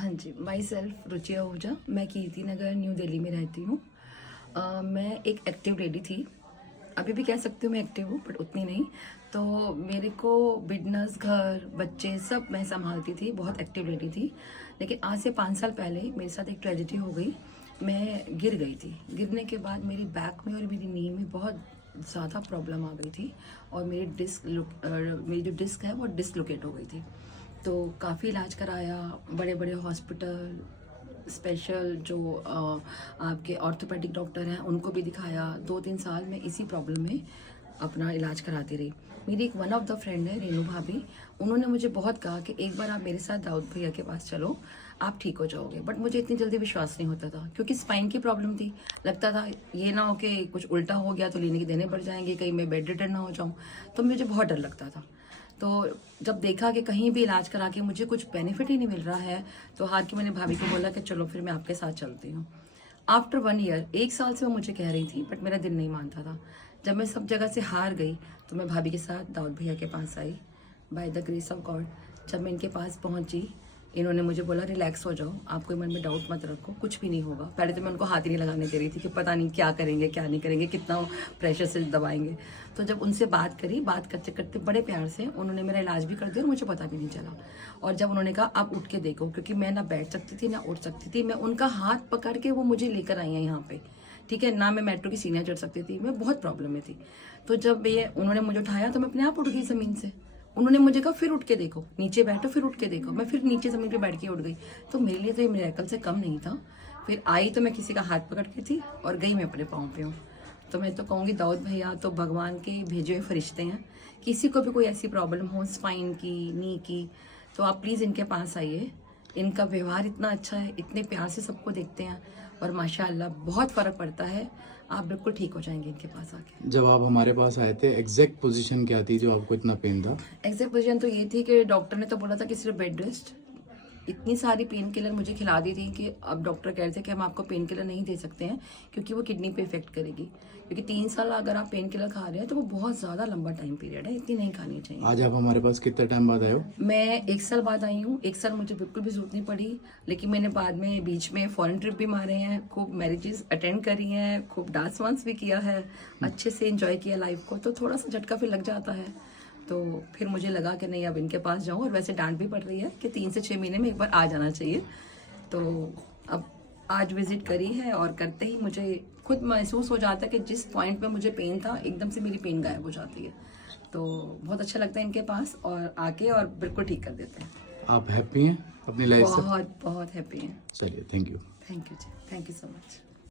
हाँ जी, my self रुचिया Ahuja. मैं Kirti Nagar new Delhi में रहती हूँ। मैं एक एक्टिव लेडी थी, अभी भी कह सकती हूँ मैं एक्टिव हूँ, बट उतनी नहीं। तो मेरे को बिजनेस, घर, बच्चे सब मैं संभालती थी, बहुत एक्टिव लेडी थी। लेकिन आज से 5 साल पहले मेरे साथ एक ट्रेजेडी हो गई। मैं गिर गई थी। गिरने के बाद मेरी बैक में और मेरी नी में बहुत ज़्यादा प्रॉब्लम आ गई थी और मेरी जो डिस्क है वो डिसलोकेट हो गई थी। तो काफ़ी इलाज कराया, बड़े बड़े हॉस्पिटल, स्पेशल जो आपके ऑर्थोपेडिक डॉक्टर हैं उनको भी दिखाया। 2-3 साल में इसी प्रॉब्लम में अपना इलाज कराती रही। मेरी एक वन ऑफ द फ्रेंड है रेनू भाभी, उन्होंने मुझे बहुत कहा कि एक बार आप मेरे साथ दाऊद भैया के पास चलो, आप ठीक हो जाओगे। बट मुझे इतनी जल्दी विश्वास नहीं होता था क्योंकि स्पाइन की प्रॉब्लम थी। लगता था ये ना हो कि कुछ उल्टा हो गया तो लेने के देने पड़ जाएंगे, कहीं मैं बेड रिटर्न ना हो जाऊँ, तो मुझे बहुत डर लगता था। तो जब देखा कि कहीं भी इलाज करा के मुझे कुछ बेनिफिट ही नहीं मिल रहा है, तो हार के मैंने भाभी को बोला कि चलो फिर मैं आपके साथ चलती हूँ। आफ्टर 1 ईयर, 1 साल से वो मुझे कह रही थी, बट मेरा दिल नहीं मानता था। जब मैं सब जगह से हार गई तो मैं भाभी के साथ दाऊद भैया के पास आई, by the grace of God. जब मैं इनके पास पहुंची, इन्होंने मुझे बोला रिलैक्स हो जाओ, आप कोई मन में डाउट मत रखो, कुछ भी नहीं होगा। पहले तो मैं उनको हाथ ही नहीं लगाने दे रही थी कि पता नहीं क्या करेंगे क्या नहीं करेंगे, कितना प्रेशर से दबाएंगे। तो जब उनसे बात करी, बात करते करते बड़े प्यार से उन्होंने मेरा इलाज भी कर दिया और मुझे पता भी नहीं चला। और जब उन्होंने कहा आप उठ के देखो, क्योंकि मैं ना बैठ सकती थी ना उठ सकती थी, मैं उनका हाथ पकड़ के वो मुझे लेकर आई हैं यहाँ पे, ठीक है ना। मैं मेट्रो की सीढ़ियाँ चढ़ सकती थी, मैं बहुत प्रॉब्लम में थी। तो जब ये उन्होंने मुझे उठाया तो मैं अपने आप उठ गई ज़मीन से। उन्होंने मुझे कहा फिर उठ के देखो, नीचे बैठो फिर उठ के देखो। मैं फिर नीचे ज़मीन पे बैठ के उठ गई। तो मेरे लिए तो ये मिरेकल से कम नहीं था। फिर आई तो मैं किसी का हाथ पकड़ के थी और गई मैं अपने पाँव पे हूँ। तो मैं तो कहूँगी दाऊद भैया तो भगवान के भेजे हुए फरिश्ते हैं। किसी को भी कोई ऐसी प्रॉब्लम हो स्पाइन की, नी की, तो आप प्लीज़ इनके पास आइए। इनका व्यवहार इतना अच्छा है, इतने प्यार से सबको देखते हैं और माशाल्लाह बहुत फ़र्क पड़ता है। आप बिल्कुल ठीक हो जाएंगे इनके पास आके। जब आप हमारे पास आए थे एग्जैक्ट पोजीशन क्या थी जो आपको इतना पेन था? एग्जैक्ट पोजीशन तो ये थी कि डॉक्टर ने तो बोला था कि सिर्फ बेड रेस्ट। इतनी सारी पेन किलर मुझे खिला दी थी कि अब डॉक्टर कह रहे थे कि हम आपको पेन किलर नहीं दे सकते हैं क्योंकि वो किडनी पे इफेक्ट करेगी। क्योंकि 3 साल अगर आप पेन किलर खा रहे हैं तो वो बहुत ज़्यादा लंबा टाइम पीरियड है, इतनी नहीं खानी चाहिए। आज आप हमारे पास कितने टाइम बाद आए हो? मैं 1 साल बाद आई हूँ। 1 साल मुझे बिल्कुल भी जरूरत नहीं पड़ी, लेकिन मैंने बाद में बीच में फॉरेन ट्रिप भी मारे हैं, खूब मैरिजेस अटेंड करी हैं, खूब डांस वांस भी किया है, अच्छे से एंजॉय किया लाइफ को। तो थोड़ा सा झटका फिर लग जाता है। तो फिर मुझे लगा कि नहीं अब इनके पास जाऊँ, और वैसे डांट भी पड़ रही है कि 3 से 6 महीने में एक बार आ जाना चाहिए। तो अब आज विजिट करी है और करते ही मुझे खुद महसूस हो जाता है कि जिस पॉइंट पे मुझे पेन था एकदम से मेरी पेन गायब हो जाती है। तो बहुत अच्छा लगता है इनके पास और आके, और बिल्कुल ठीक कर देते हैं। आप हैप्पी हैं अपनी लाइफ से? बहुत बहुत हैप्पी हैं। चलिए, थैंक यू। थैंक यू जी, थैंक यू सो मच।